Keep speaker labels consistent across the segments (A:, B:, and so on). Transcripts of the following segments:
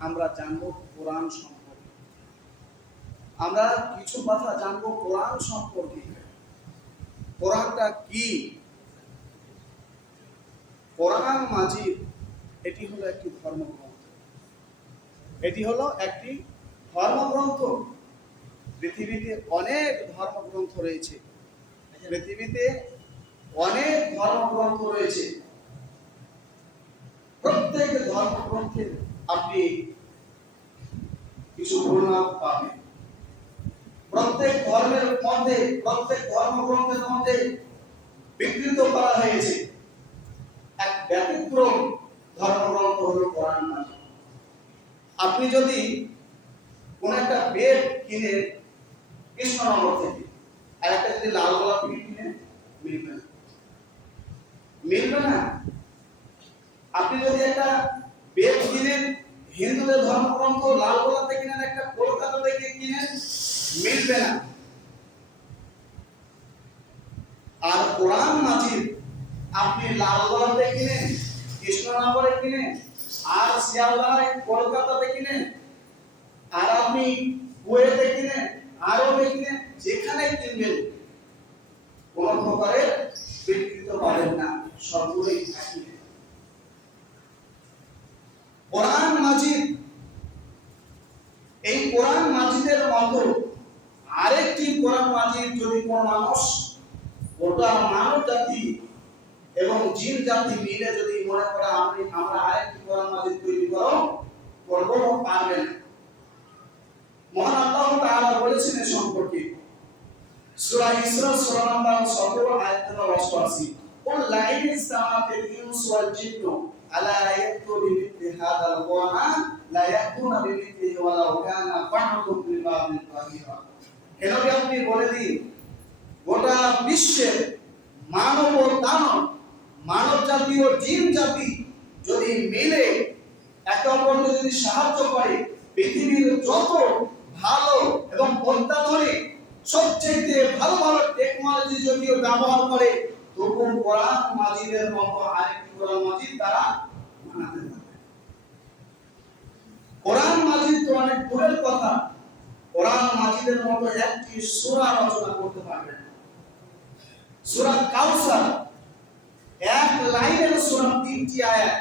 A: আমরা জানব কোরআন সম্পর্কে। আমরা কিছু কথা জানব কোরআন সম্পর্কে। কোরআনটা কি? কোরআন মাজিদ, এটি হলো একটি ধর্মগ্রন্থ। এটি হলো একটি ধর্মগ্রন্থ। পৃথিবীতে অনেক ধর্মগ্রন্থ রয়েছে। পৃথিবীতে অনেক ধর্মগ্রন্থ রয়েছে। প্রত্যেক ধর্মগ্রন্থের আপনি কিছু পরিণাম পাবেন প্রত্যেক ধর্মের মধ্যে, প্রত্যেক ধর্মগ্রন্থের মধ্যে বিকৃত করা হয়েছে। এক ব্যতিক্রম ধর্মগ্রন্থ হলো কোরআন মাজিদ আপনি যদি কোন একটা বেড কিনে কৃষ্ণনগর থেকে, আর একটা যদি লাল গোলাপ কিনে, মিলবে না। মিলবে না। আপনি যদি একটা বেদ কিনেন হিন্দুদের ধর্মগ্রন্থ লাল গোলাপে কিনেন একটা কলকাতা থেকে কিনেন মিলবে না। আর কোরআন মাজিদ আপনি লাল গোলাপে কিনেন কৃষ্ণনগরে কিনেন আর শিয়ালদায় কলকাতাতে কিনেন আর আপনি কুয়েতে কিনেন আরবে কিনেন যেখানে কিনবেন, কোন প্রকারের বিকৃত পাবেন না, সবগুলোই একই। কোরআন মাজিদ এই কোরআন মাজিদের মতো আরেকটি কোরআন মাজিদ যদি কোন মানুষ গোটা মানব জাতি এবং জিন জাতি মিলে যদি মনে করে আমি আমরা আরেকটি কোরআন মাজিদ তৈরি করো করবো পারবে না মহান আল্লাহ তাআলা বলেছেন এ সম্পর্কে সূরা ইসরা সূরা নাম্বার 17 আয়াত নম্বর 88 قل لئن استمعت الانس والجن على يأتوا بمثل هذا القرآن لا يأتون بمثله ولو كان بعضهم لبعض ظهيرا এভাবে আপনি বলে দিন গোটা বিশ্বের মানব ও দানব মানব জাতি ও জিন জাতি যদি মিলে একে অপরকে যদি সাহায্য করে পৃথিবীর যত ভালো এবং অত্যাধুনিক সবচেয়ে ভালো ভালো টেকনোলজি যদিও ব্যবহার করে তবু কোরআন মাজিদের মতো আরেকটি কোরআন মাজিদ তারা বানাতে পারবে কোরআন মাজিদ তো অনেক দূরের কথা। কোরআন মাজিদের মতো একটি সূরা রচনা করতে পারবে না। সূরা কাউসার এক লাইনের তিনটি আয়াত।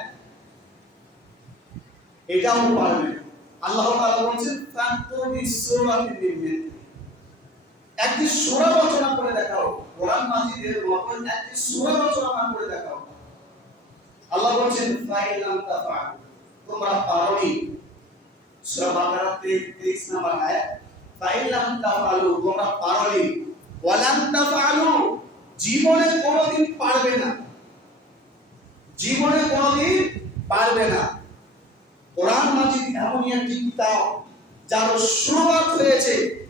A: এটাও পারবে। আল্লাহ তাআলা বলছেন একটি সূরা রচনা করে দেখাও। কোরআন মাজিদের মতো একটি সূরা রচনা করে দেখাও। আল্লাহ বলছেন ফাইলাম তাফআল। তোমরা পারোনি। বাকারা 23 নম্বর আয়াত ফাইলাম তাফআলু। তোমরা পারোনি। ওয়ালাম তাফআলু। জীবনে কোনোদিন পারবে না। জীবনে কোনোদিন পারবে না। কোরআন মাজিদ এমনই একটি কিতাব, যার শুরুয়াত হয়েছে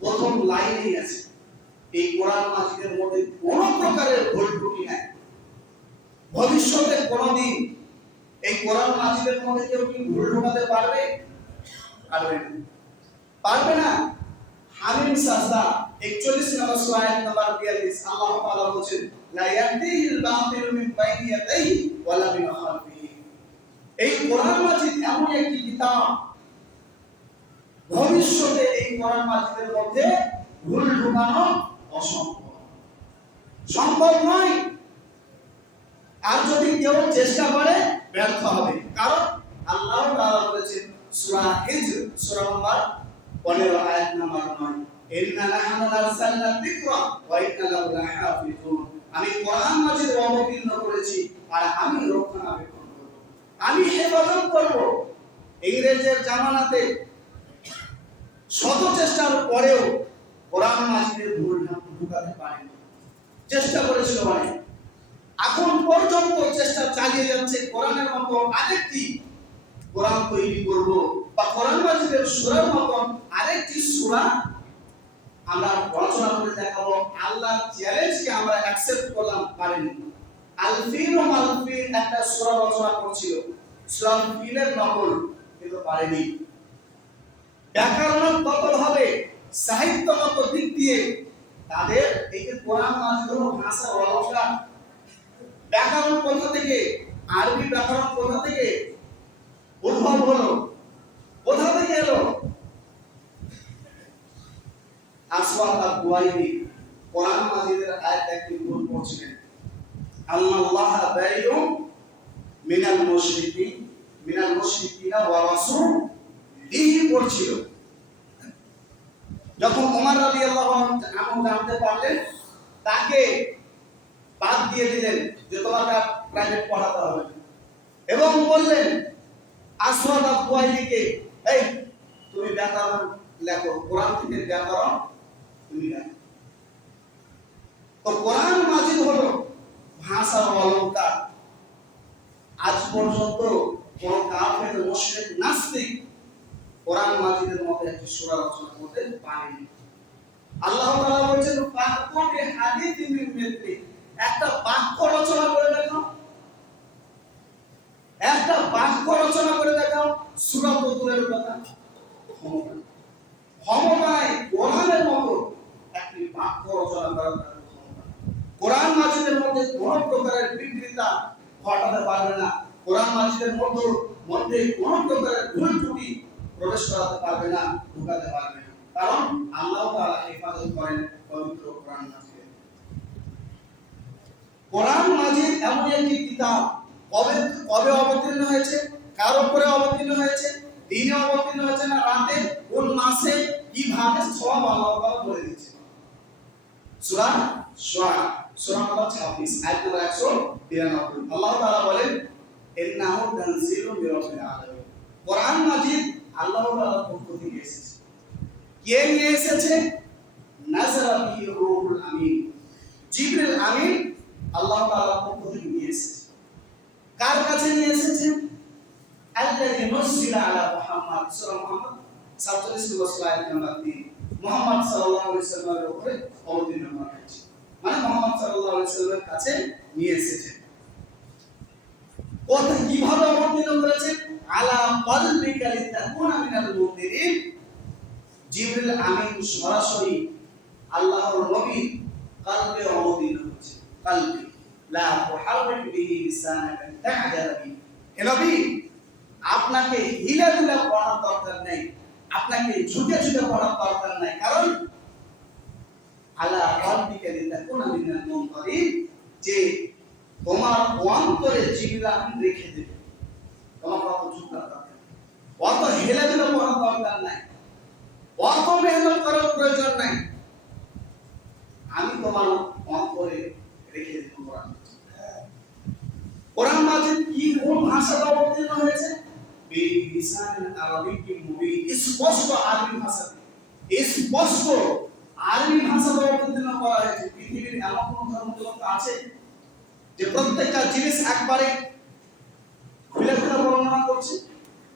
A: প্রথম লাইনেই আছে। এই কোরআন মাজিদের মধ্যে কোনো প্রকারের ভুল নাই। ভবিষ্যতে কোনোদিন এই কোরআন মাজিদের মধ্যে কেউ কি ভুল ঢোকাতে পারবে? পারবে না। পারবে না? হামিম সাজদা 41 নম্বর সূরা নম্বর 42 আল্লাহ তাআলা বলেন লা বাতিল মিন বাইনি ওয়ালা মিন খালফিহি। এই কোরআন মাজিদ এমন একটি কিতাব ভবিষ্যতে এই কোরআন মাজিদের মধ্যে ভুল ঢোকানো অসম্ভব। সম্ভব নয়। আর যদি কেউ চেষ্টা করে, ব্যর্থ হবে। কারণ আল্লাহ তাআলা বলেছেন, সূরা সূরা নম্বর 15 আয়াত নম্বর 9 ইন্না নাহনু যিকরা ওয়া ইন্না লাহু লাহাফিজুন। আমি কোরআন মাজিদ অবতীর্ণ করেছি আর আমি রক্ষণাবেক্ষণ করব। আমি হেফাজত করব। ইংরেজের জামানাতে শত চেষ্টার পরেও কোরআন ঢুকাতে পারেনি। চেষ্টা করেছিল অনেক। এখন পর্যন্ত চেষ্টা চালিয়ে যাচ্ছে কোরআনের মতো আরেকটি কোরআন তৈরি বা কোরআন আরেকটি সূরা আমরা রচনা করে দেখাবো। আল্লাহ চ্যালেঞ্জকে আমরা অ্যাকসেপ্ট করলাম ও একটা সূরা রচনা করছিল। ফিলের নকল কিন্তু পারেনি। ব্যাকরণগত ভাবে সাহিত্যগত দিক দিয়ে তাদের এই যে কোরআন ব্যাকরণ পন্থা থেকে, আরবি ব্যাকরণ কোথা থেকে, উদ্ভব হলো, কোথা থেকে এলো? আসওয়াদ আল-বুয়াইদি কোরআন মাজিদের আয়াত একটি ভুল পড়ছিলেন আল্লাহ বারিউ মিনাল মুশরিকিন, মিনাল মুশরিকিনা ওয়া রাসূল লিহি পড়ছিল। যখন ওমর রাদিয়াল্লাহু আনহু জানতে পারলেন তাকে বাদ দিয়ে দিলেন যে তোমাকে প্রাইভেট পড়াতে হবে এবং বললেন, আসওয়াদ এই, তুমি ব্যাকরণ লেখো, কোরআন থেকে ব্যাকরণ তুমি লেখো। তো কোরআন মাজিদ হলো ভাষা অলঙ্কার আজ পর্যন্ত কোন কাফের, মুশরিক, নাস্তিক কোরআন মাজিদের মধ্যে একটি সূরা রচনা করতে পারেনি আল্লাহ তাআলা বলেছেন ফাকুবে হাদিসি মিন মিথলি একটা বাক্য রচনা করে দেখাও। একটা বাক্য রচনা করে দেখাও, সূরা তো কথা। ক্ষমতায় কোরআনের মতো একটি বাক্য রচনা করার কোরআন মাজিদের মধ্যে কোন প্রকারের বিকৃতা ঘটাতে পারবে না। কোরআন মাজিদের মধ্যে মধ্যে কোন প্রকারের ভুল ত্রুটি প্রবেশ করাতে পারবে না, ঢুকাতে পারবে না। কারণ আল্লাহ তাআলা হেফাজত করেন পবিত্র কোরআন মাজিদে কোরআন মাজিদ এমন একটি কিতাব। কবে কবে অবতীর্ণ হয়েছে? কার উপরে অবতীর্ণ হয়েছে? দিনে অবতীর্ণ হয়েছে না রাতে? কোন মাসে? কীভাবে? সব আল্লাহ তাআলা বলে দিচ্ছে সূরা শুআরা সূরা নম্বর 26 আয়াত নম্বর 193 আল্লাহ তাআলা বলেন, ইন্নাহু তানজিলু মির রাব্বিল আলামিন। কোরআন মাজিদ আল্লাহ তাআলার পক্ষ থেকে এসেছে। কে নিয়ে এসেছে? নাজারা আমিন। জিবরিল আমিন আল্লাহ পক্ষ থেকে নিয়ে এসেছে। কার কাছে নিয়ে এসেছে? আল্লাযী নুজিলা আলা মুহাম্মদ সূরা মুহাম্মদ। 47 নম্বর আয়াত নম্বর 3 মুহাম্মদ উপরে অবতীর্ণ করা হয়েছে। মানে মুহাম্মদ সাল্লাল্লাহু আলাইহি কাছে নিয়ে এসেছে। কথা কীভাবে অবতীর্ণ করেছে আলা কলবিকা লিতাকুনা মিনাল মুনদিরিন সরাসরি আল্লাহর নবী কলবে অবতীর্ণ হয়েছে। আপনাকে হিলা দিলা পড়ার দরকার নেই। আপনাকে ঝুঁকে ঝুঁকে পড়ার দরকার নাই। কারণ আলা কলবিকা লিতাকুনা মিনাল মুনদিরিন যে তোমার অন্তরে জিবরিল আমিন রেখে দেবে। তোমার কত ঝুঁকার দরকার নেই। অত হেলে দিলে পড়ার দরকার নাই। অত মেহনত করার প্রয়োজন নাই। আমি তোমার অন্তরে রেখে দেব কোরআন মাজিদ। কি অবতীর্ণ হয়েছে? স্পষ্ট আরবি ভাষাতে। স্পষ্ট আরবি অবতীর্ণ করা হয়েছে। পৃথিবীর এমন কোন ধর্মগ্রন্থ আছে যে প্রত্যেকটা জিনিস একবারে খুলে খুলে বর্ণনা করছে?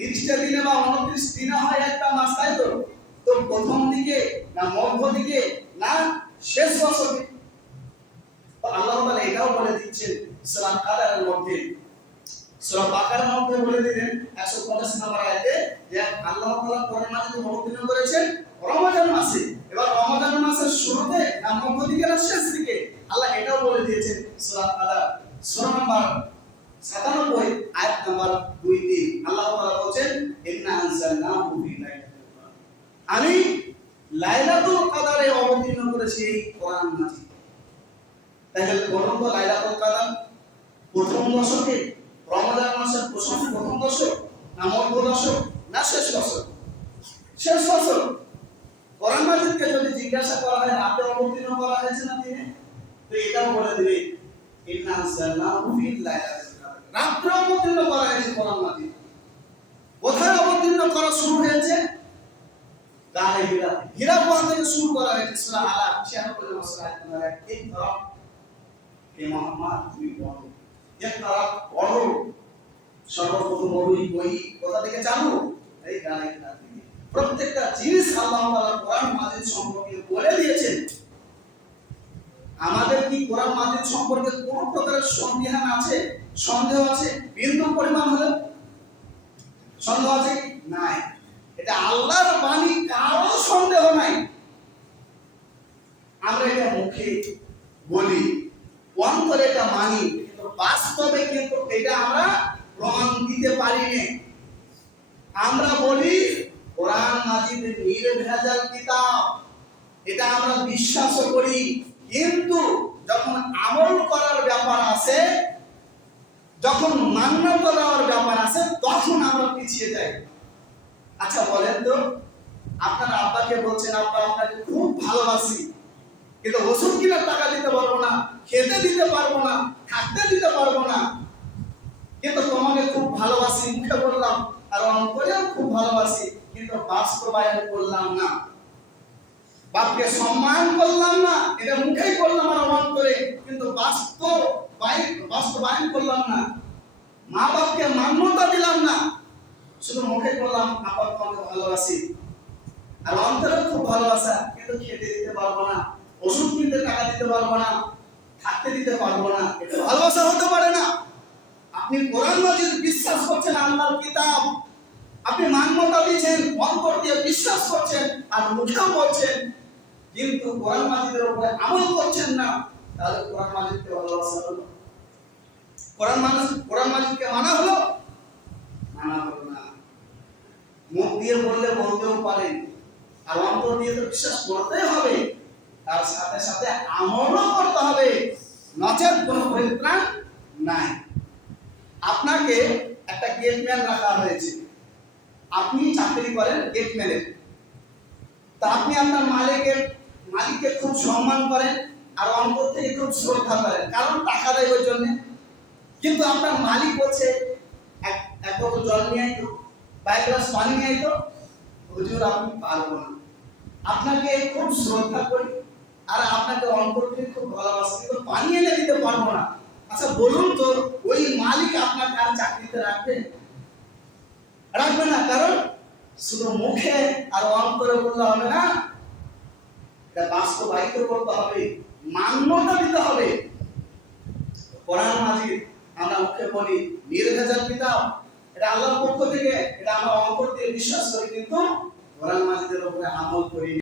A: তিরিশটা দিনে বা উনত্রিশ দিনে হয় একটা মাস, তাই তো? তো প্রথম দিকে না মধ্য দিকে না শেষ বছরে? আল্লাহ এটাও বলে দিচ্ছেন সূরা কাদারের মধ্যে। মধ্যে বলে দিলেন 150 নম্বর আয়াতে যে আল্লাহ মাজিদ অবতীর্ণ করেছেন রমজান মাসে। এবার রমজান মাসের শুরুতে না মধ্য দিকে না শেষ দিকে? আল্লাহ এটাও বলে দিয়েছেন কাদার 97 আয়াত নাম্বার 2 3 আল্লাহ তাআলা বলেন ইন্না আনজালনাহু ফি লাইলাতুল কদর। আমি লাইলাতুল কদরে অবতীর্ণ করেছি এই কোরআন মাজিদ। তাহলে বলুন তো লাইলাতুল কদর প্রথম দশকে রমজান মাসের প্রথম প্রথম দশক না মধ্য দশক না শেষ দশক শেষ দশক কোরআন মাজিদকে যদি জিজ্ঞাসা করা হয় রাতে অবতীর্ণ করা হয়েছে না তিনি? তো এটাও বলে দিবে, ইন্না আনজালনাহু ফি লাইলাতুল রাত্রে অবতীর্ণ করা হয়েছে কোরআন মাজিদ। কোথায় অবতীর্ণ করা শুরু হয়েছে। গায়ে হীরা। হীরা কোথা থেকে শুরু করা হয়েছে। সূরা আলা 96 নম্বর নম্বর 1 এই তরফ হে মোহাম্মদ তুমি পড়ো এক তারা পড়ো সর্বপ্রথম বই বই কোথা থেকে চালু এই গানে কিনা থেকে। প্রত্যেকটা জিনিস আল্লাহ তাআলা কোরআন মাজিদ সম্পর্কে বলে দিয়েছেন। আমাদের কি কোরআন মাজিদ সম্পর্কে কোন প্রকারের সন্দেহান আছে? সন্দেহ আছে? বিন্দু পরিমাণ হলে? সন্দেহ আছে নাই। এটা আল্লাহর বাণী কারও সন্দেহ নাই। আমরা এটা মুখে বলি। অন্তরে এটা মানি বাস্তবে কিন্তু এটা আমরা প্রমাণ দিতে পারি না। আমরা বলি, কোরআন মাজিদ নির্ভেজাল কিতাব। এটা আমরা বিশ্বাস করি। কিন্তু যখন আমল করার ব্যাপার আছে যখন মান্যতা দেওয়ার ব্যাপার আছে, তখন আমরা পিছিয়ে যাই। আচ্ছা বলেন তো, আপনার আব্বাকে বলছেন, আব্বা, আপনাকে খুব ভালোবাসি। কিন্তু ওষুধ কিনার টাকা দিতে পারব না, খেতে দিতে পারব না, থাকতে দিতে পারব না। কিন্তু তোমাকে খুব ভালোবাসি। মুখে বললাম, আর অন্তরেও খুব ভালোবাসি, কিন্তু বাস্তবায়ন করলাম না। বাপকে সম্মান করলাম না, এটা মুখেই করলাম আর অন্তরে, কিন্তু বাস্তব বাস্তবায়ন করলাম না। মা বাপকে মান্যতা দিলাম না। শুধু মুখে করলাম আবার তোমাকে ভালোবাসি। আর অন্তরে খুব ভালোবাসা, কিন্তু খেতে দিতে পারব না, ওষুধ কিনতে টাকা দিতে পারব না, থাকতে দিতে পারব না। এটা ভালোবাসা হতে পারে না। আপনি কোরআন মাজিদ বিশ্বাস করছেন, আল্লাহর কিতাব। আপনি মান্যতা দিয়েছেন, অন্তর দিয়ে বিশ্বাস করছেন, আর মুখেও বলছেন, কিন্তু কোরআন মাজিদের উপরে আমল করছেন না। তাহলে কোরআন মাজিদকে ভালোবাসা হলো। কোরআন মানুষ, কোরআন মাজিদকে মানা হলো? মানা হলো না। মুখ দিয়ে বললে বলতেও পারেন আর অন্তর দিয়ে তো বিশ্বাস করতেই হবে। তার সাথে সাথে আমলও করতে হবে। নচেত কোনো পরিত্রাণ নাই। আপনাকে একটা গেটম্যান রাখা হয়েছে। আপনি চাকরি করেন গেটম্যানের তা আপনি আপনার মালিকের, মালিককে খুব সম্মান করেন। আর অন্তর থেকে খুব শ্রদ্ধা করেন। কারণ টাকা দেয় ওই জন্য। কিন্তু আপনার মালিক বলছে এক জল নিয়ে আইতো, বা এক গ্লাস পানি নিয়ে আইতো। হুজুর আপনি পারব না। আপনাকে খুব শ্রদ্ধা করি। আর আপনাকে অন্তর থেকে খুব ভালোবাসি। কিন্তু পানি এনে দিতে পারব না। আচ্ছা বলুন তো, ওই মালিক আপনাকে আর চাকরিতে রাখবে? রাখবে না, কারণ শুধু মুখে আর অন্তরে বললে হবে না। এটা বাস্তবায়িত করতে হবে। মান্যতা দিতে হবে। কোরআন মাজিদ আমরা মুখে বলি, নির্ভেজাল কিতাব। এটা আল্লাহর পক্ষ থেকে, এটা আমরা অন্তর দিয়ে বিশ্বাস করি, কিন্তু কোরআন মাজিদের উপরে আমল করি